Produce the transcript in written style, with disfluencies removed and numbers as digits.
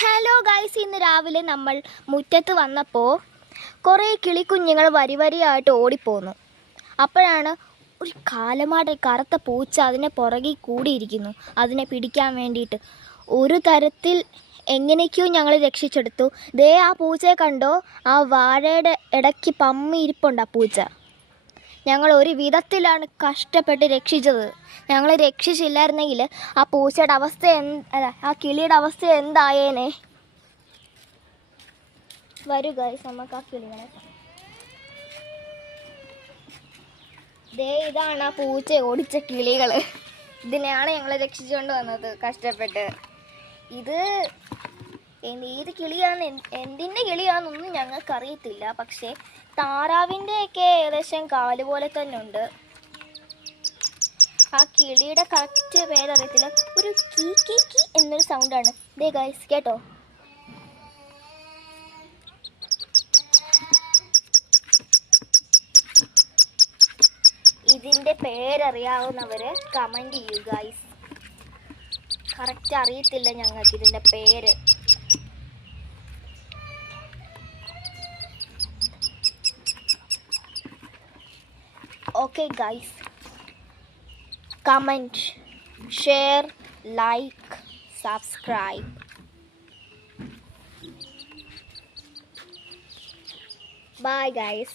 Hello guys, ഇന്ന് രാവിലെ നമ്മൾ മുറ്റത്ത് വന്നപ്പോൾ കുറേ കിളിക്കുഞ്ഞുങ്ങൾ വരിയായിട്ട് ഓടിപ്പോന്നു. അപ്പോഴാണ് ഒരു കാലമാടെ കറുത്ത പൂച്ച അതിനെ പുറകിൽ കൂടിയിരിക്കുന്നു, അതിനെ പിടിക്കാൻ വേണ്ടിയിട്ട്. ഒരു തരത്തിൽ എങ്ങനെയൊക്കെയോ ഞങ്ങൾ രക്ഷിച്ചെടുത്തു. ദേ ആ പൂച്ചയെ കണ്ടോ, ആ വാഴയുടെ ഇടയ്ക്ക് പമ്മിയിരിപ്പുണ്ട് ആ പൂച്ച. ഞങ്ങൾ ഒരു വിധത്തിലാണ് കഷ്ടപ്പെട്ട് രക്ഷിച്ചത്. ഞങ്ങൾ രക്ഷിച്ചില്ലായിരുന്നെങ്കിൽ ആ പൂച്ചയുടെ അവസ്ഥ ആ കിളിയുടെ അവസ്ഥ എന്തായേനെ. വരൂ ഗൈസ്, നമുക്ക് ആ കിളികളെ. ദേ ഇതാണ് ആ പൂച്ച ഓടിച്ച കിളികൾ. ഇതിനെയാണ് ഞങ്ങൾ രക്ഷിച്ചുകൊണ്ട് വന്നത് കഷ്ടപ്പെട്ട്. ഇത് ഏത് കിളിയാണ്, എന്തിൻ്റെ കിളിയാണെന്നൊന്നും ഞങ്ങൾക്കറിയത്തില്ല. പക്ഷേ താറാവിൻ്റെയൊക്കെ ഏകദേശം കാല് പോലെ തന്നെ ഉണ്ട്. ആ കിളിയുടെ കറക്റ്റ് പേരറിയത്തില്ല. ഒരു കീ കീ കീ എന്നൊരു സൗണ്ടാണ്. ദേ ഗൈസ് കേട്ടോ. ഇതിൻ്റെ പേരറിയാവുന്നവർ കമൻറ്റ് ചെയ്യൂ ഗൈസ്. കറക്റ്റ് അറിയത്തില്ല ഞങ്ങൾക്ക് ഇതിൻ്റെ പേര്. Okay guys, comment, share, like, subscribe. Bye guys.